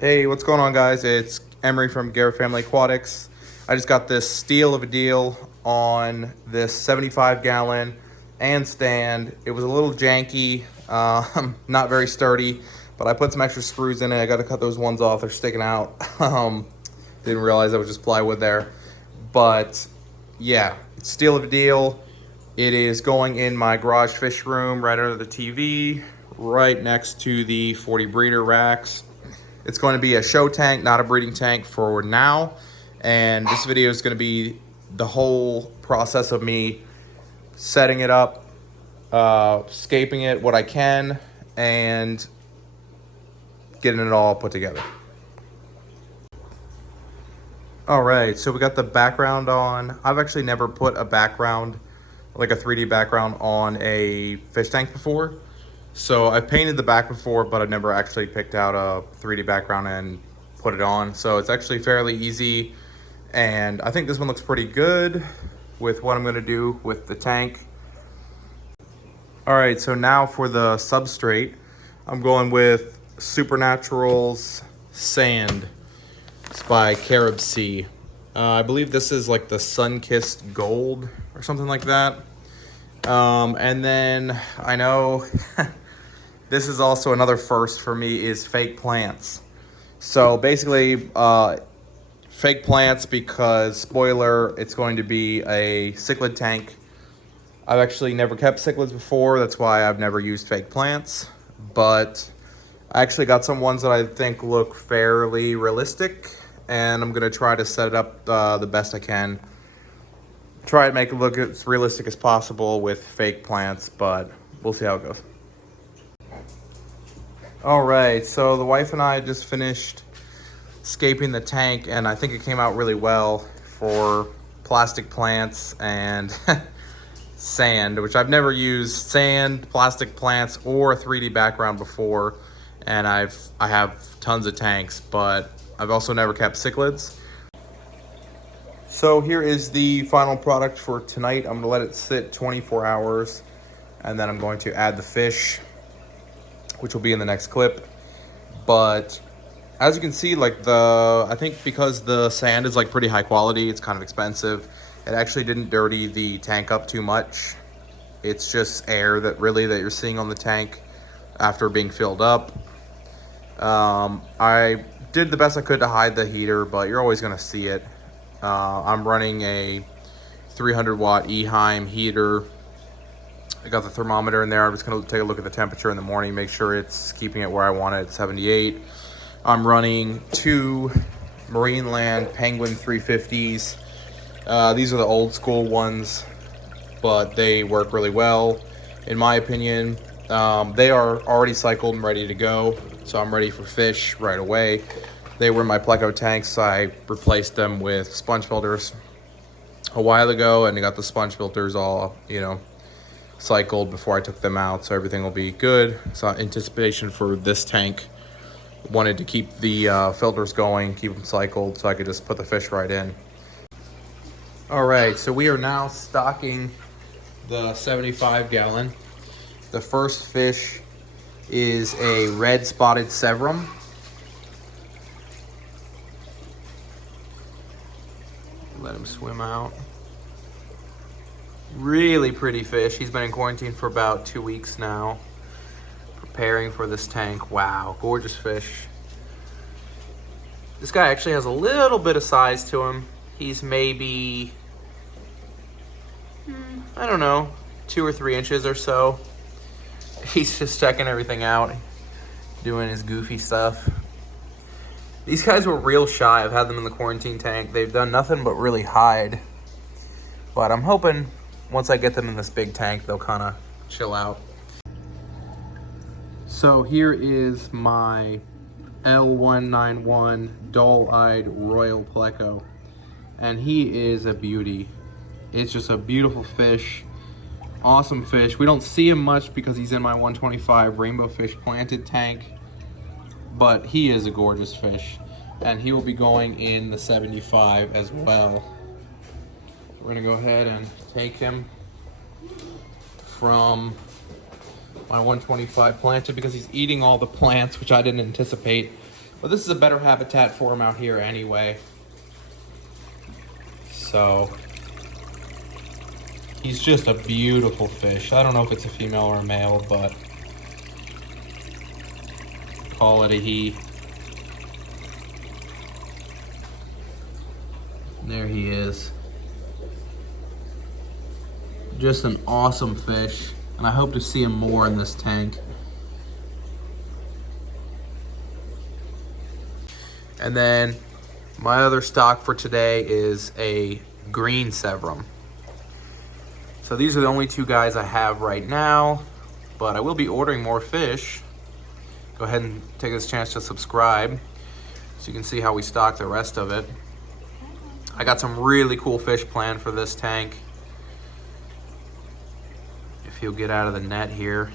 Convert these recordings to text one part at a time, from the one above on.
Hey, what's going on, guys? It's Emery from Garrett Family Aquatics. I just got this steal of a deal on this 75-gallon and stand. It was a little janky, not very sturdy, but I put some extra screws in it. I got to cut those ones off. They're sticking out. Didn't realize that was just plywood there. But yeah, steal of a deal. It is going in my garage fish room right under the TV, right next to the 40 breeder racks. It's going to be a show tank, not a breeding tank for now. And this video is going to be the whole process of me setting it up, scaping it what I can, and getting it all put together. All right, so we got the background on. I've actually never put a background, like a 3D background, on a fish tank before. So I've painted the back before, but I've never actually picked out a 3D background and put it on. So it's actually fairly easy. And I think this one looks pretty good with what I'm gonna do with the tank. All right, so now for the substrate, I'm going with Supernatural's Sand. It's by Carib Sea. I believe this is like the Sun-Kissed Gold or something like that. And then I know this is also another first for me, is fake plants. So basically, fake plants because, spoiler, it's going to be a cichlid tank. I've actually never kept cichlids before. That's why I've never used fake plants. But I actually got some ones that I think look fairly realistic. And I'm going to try to set it up the best I can. Try to make it look as realistic as possible with fake plants, but we'll see how it goes. All right, so the wife and I just finished scaping the tank, and I think it came out really well for plastic plants and sand, which I've never used sand, plastic plants, or a 3D background before, and I have tons of tanks, but I've also never kept cichlids. So here is the final product for tonight. I'm gonna let it sit 24 hours, and then I'm going to add the fish, which will be in the next clip. But as you can see, like I think because the sand is like pretty high quality, it's kind of expensive. It actually didn't dirty the tank up too much. It's just air that you're seeing on the tank after being filled up. I did the best I could to hide the heater, but you're always gonna see it. I'm running a 300 watt Eheim heater. I got the thermometer in there. I'm just gonna take a look at the temperature in the morning, make sure it's keeping it where I want it at 78. I'm running 2 Marineland Penguin 350s. These are the old school ones, but they work really well, in my opinion. They are already cycled and ready to go, so I'm ready for fish right away. They were in my Pleco tanks, so I replaced them with sponge filters a while ago, and I got the sponge filters all, cycled before I took them out, so everything will be good. So anticipation for this tank, wanted to keep the filters going, keep them cycled, so I could just put the fish right in. All right, so we are now stocking the 75-gallon. The first fish is a red spotted severum. Let him swim out. Really pretty fish. He's been in quarantine for about 2 weeks now, preparing for this tank. Wow, gorgeous fish. This guy actually has a little bit of size to him. He's maybe, I don't know, 2 or 3 inches or so. He's just checking everything out, doing his goofy stuff. These guys were real shy. I've had them in the quarantine tank. They've done nothing but really hide. But I'm hoping once I get them in this big tank, they'll kind of chill out. So here is my L191 dull-eyed Royal Pleco. And he is a beauty. It's just a beautiful fish. Awesome fish. We don't see him much because he's in my 125 Rainbow Fish planted tank. But he is a gorgeous fish, and he will be going in the 75 as well. We're gonna go ahead and take him from my 125 planted because he's eating all the plants, which I didn't anticipate. But this is a better habitat for him out here anyway. So he's just a beautiful fish. I don't know if it's a female or a male, but call it a he. There he is. Just an awesome fish, and I hope to see him more in this tank. And then my other stock for today is a green Severum. So these are the only two guys I have right now, but I will be ordering more fish. Go ahead and take this chance to subscribe so you can see how we stock the rest of it. I got some really cool fish planned for this tank. If he'll get out of the net here.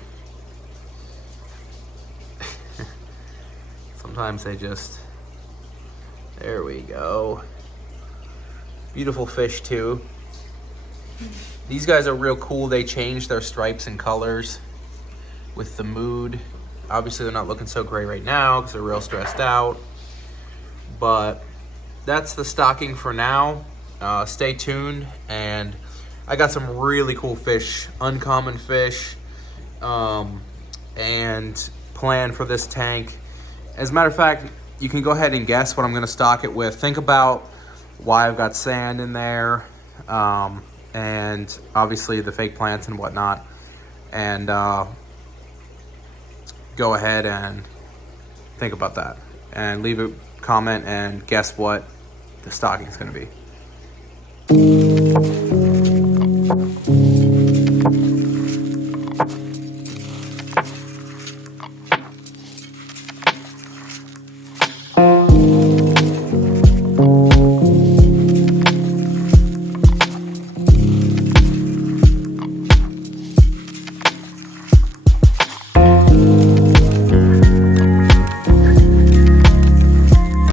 Sometimes they just, there we go. Beautiful fish too. These guys are real cool. They change their stripes and colors with the mood. Obviously they're not looking so great right now because they're real stressed out. But that's the stocking for now. Stay tuned, and I got some really cool fish, uncommon fish, and planned for this tank. As a matter of fact, you can go ahead and guess what I'm gonna stock it with. Think about why I've got sand in there, and obviously the fake plants and whatnot. And go ahead and think about that and leave a comment and guess what the stocking is going to be.